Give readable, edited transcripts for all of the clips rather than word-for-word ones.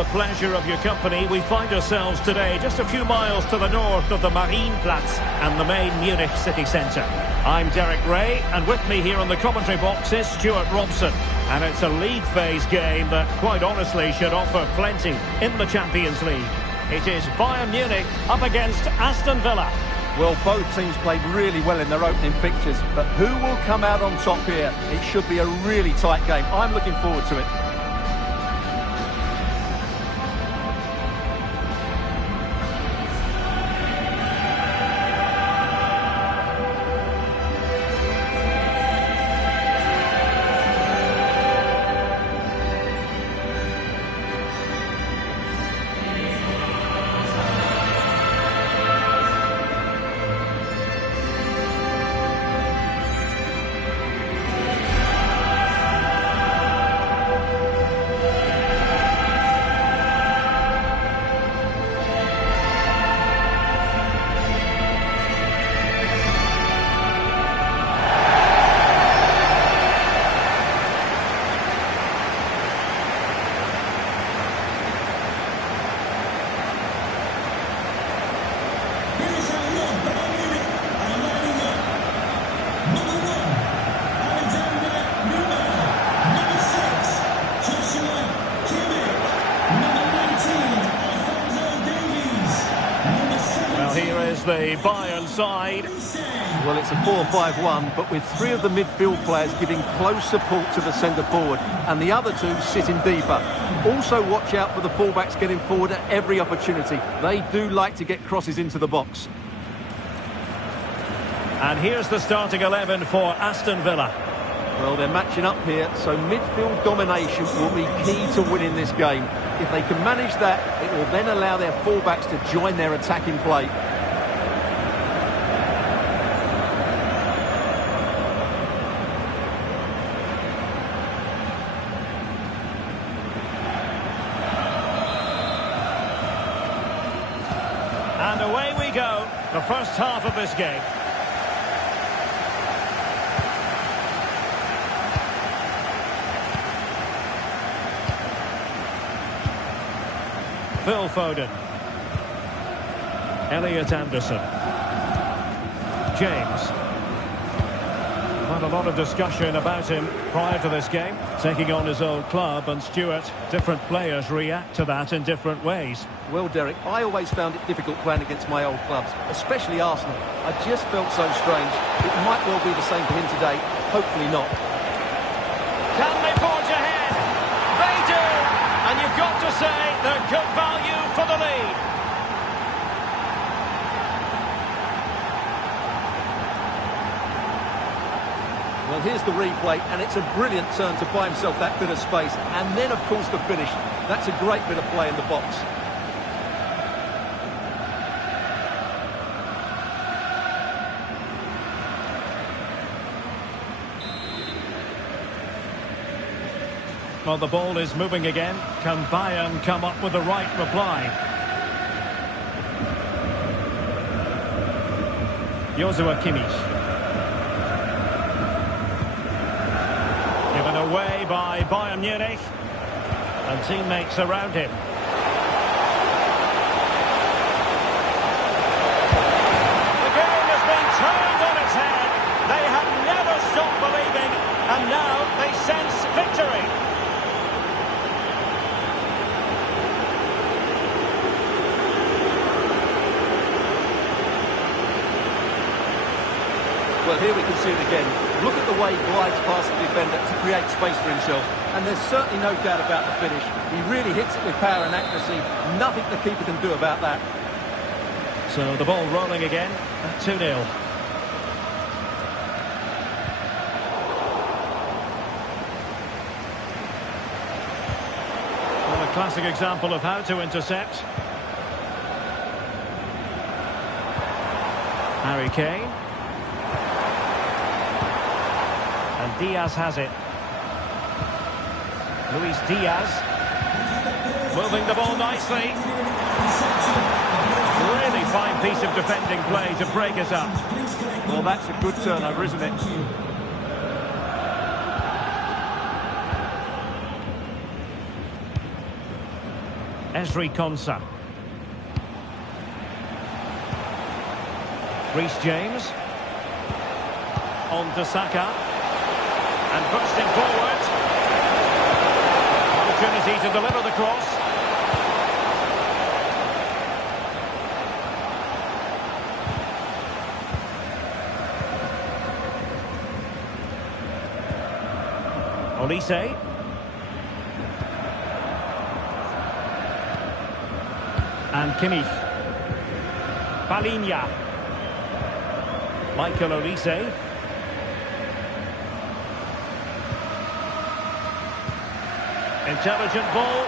the pleasure of your company. We find ourselves today just a few miles to the north of the Marienplatz and the main Munich city centre. I'm Derek Ray, and with me here on the commentary box is Stuart Robson. And it's a league phase game that, quite honestly, should offer plenty in the Champions League. It is Bayern Munich up against Aston Villa. Well, both teams played really well in their opening fixtures, but who will come out on top here? It should be a really tight game. I'm looking forward to it. The Bayern side. Well, it's a 4-5-1, but with three of the midfield players giving close support to the centre forward and the other two sitting deeper. Also watch out for the fullbacks getting forward at every opportunity. They do like to get crosses into the box. And here's the starting 11 for Aston Villa. Well, they're matching up here, so midfield domination will be key to winning this game. If they can manage that, it will then allow their fullbacks to join their attacking play. And away we go, the first half of this game. Phil Foden. Elliot Anderson. James. Quite a lot of discussion about him prior to this game, taking on his old club, and Stuart, different players react to that in different ways. Well, Derek, I always found it difficult playing against my old clubs, especially Arsenal. I just felt so strange. It might well be the same for him today. Hopefully not. Can they forge ahead? They do! And you've got to say they're good value for the lead. Well, here's the replay, and it's a brilliant turn to buy himself that bit of space. And then, of course, the finish. That's a great bit of play in the box. Well, the ball is moving again. Can Bayern come up with the right reply? Joshua Kimmich. Given away by Bayern Munich. And teammates around him. The game has been turned on its head. They have never stopped believing. And now they sense victory. Well, here we can see it again. Look at the way he glides past the defender to create space for himself. And there's certainly no doubt about the finish. He really hits it with power and accuracy. Nothing the keeper can do about that. So the ball rolling again at 2-0. Well, a classic example of how to intercept. Harry Kane. And Diaz has it. Luis Diaz. Moving the ball nicely. Really fine piece of defending play to break us up. Well, that's a good turnover, isn't it? Esri Konsa. Reece James. On to Saka. And bursting forward. Opportunity to deliver the cross. Olise. And Kimmich. Palinha. Michael Olise. Intelligent ball.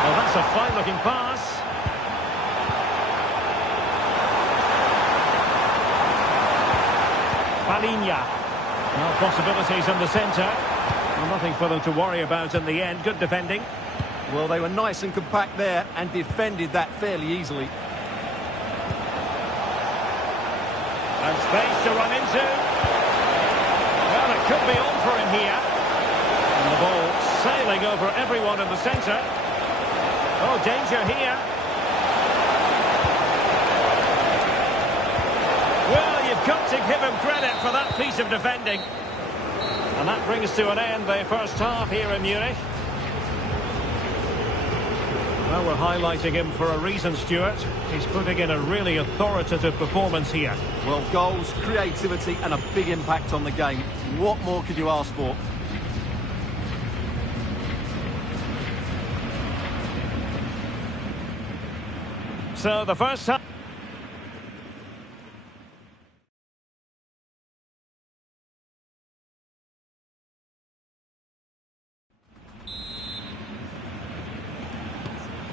Well, that's a fine-looking pass. Palinha. Now possibilities in the centre. Well, nothing for them to worry about in the end. Good defending. Well, they were nice and compact there and defended that fairly easily. And space to run into. Well, it could be on for him here. And the ball sailing over everyone in the centre. Oh, danger here. Well, you've got to give him credit for that piece of defending. And that brings to an end the first half here in Munich. Well, we're highlighting him for a reason, Stuart. He's putting in a really authoritative performance here. Well, goals, creativity and a big impact on the game. What more could you ask for? So the first half...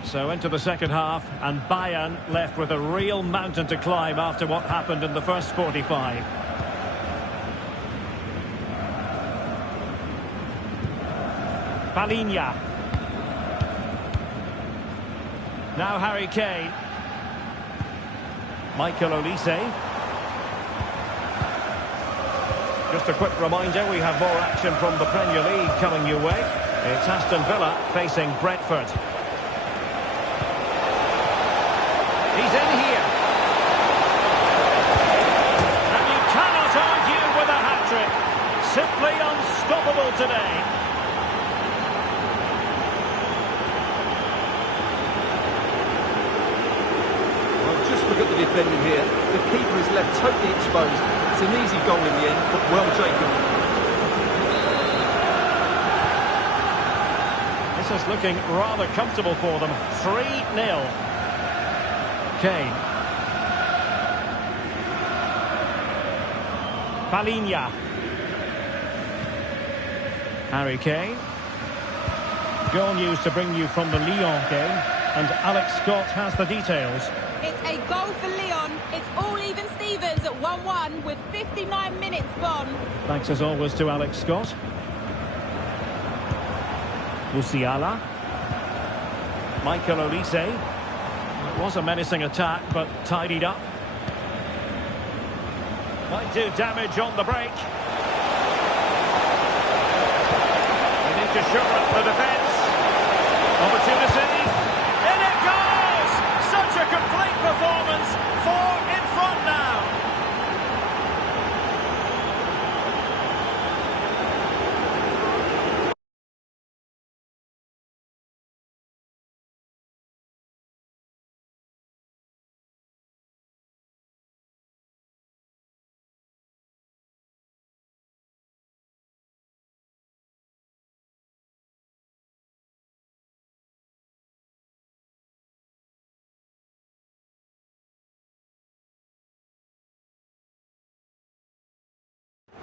So into the second half, and Bayern left with a real mountain to climb after what happened in the first 45. Palinha. Now Harry Kane. Michael Olise. Just a quick reminder, we have more action from the Premier League coming your way. It's Aston Villa facing Brentford. He's in here. And you cannot argue with a hat-trick. Simply unstoppable today. Well, just look at the defending here. The keeper is left totally exposed. It's an easy goal in the end, but well taken. This is looking rather comfortable for them. 3-0. Kane. Palinha. Harry Kane. Goal news to bring you from the Lyon game. And Alex Scott has the details. It's a goal for Lyon. It's all even Stevens at 1-1 with 59 minutes gone. Thanks as always to Alex Scott. Musiala. Michael Olise. It was a menacing attack, but tidied up. Might do damage on the break. They need to shore up the defence. Opportunity. In it goes! Such a complete performance. 4 in front now.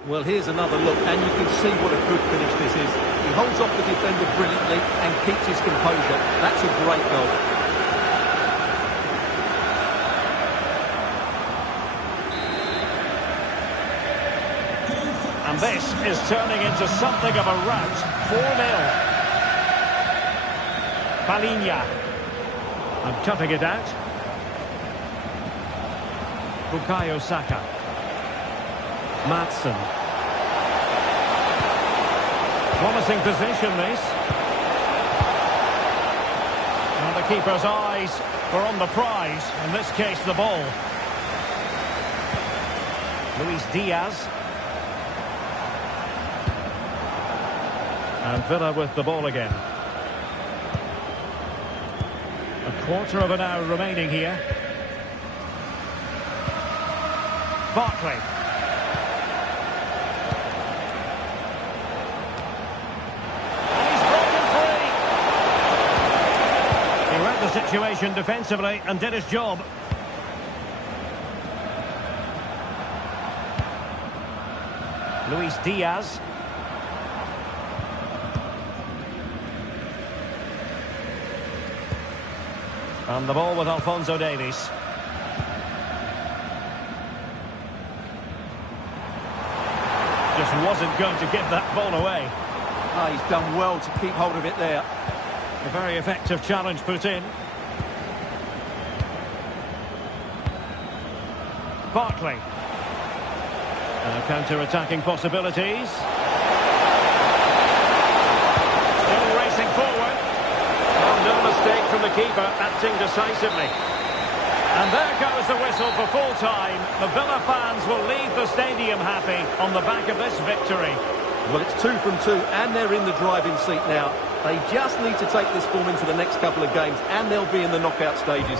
Well, here's another look, and you can see what a good finish this is. He holds off the defender brilliantly and keeps his composure. That's a great goal. And this is turning into something of a rout. 4-0. Palinha. And cutting it out. Bukayo Saka. Madsen. Promising position, this. And the keeper's eyes were on the prize, in this case the ball. Luis Diaz. And Villa with the ball again. A quarter of an hour remaining here. Barkley. And he's broken free. He read the situation defensively and did his job. Luis Diaz. And the ball with Alphonso Davies. Just wasn't going to give that ball away. Oh, he's done well to keep hold of it there. A very effective challenge put in. Barkley. Counter-attacking possibilities. Still racing forward. Oh, no mistake from the keeper, acting decisively. And there goes the whistle for full time. The Villa fans will leave the stadium happy on the back of this victory. Well, it's 2 from 2 and they're in the driving seat now. They just need to take this form into the next couple of games and they'll be in the knockout stages.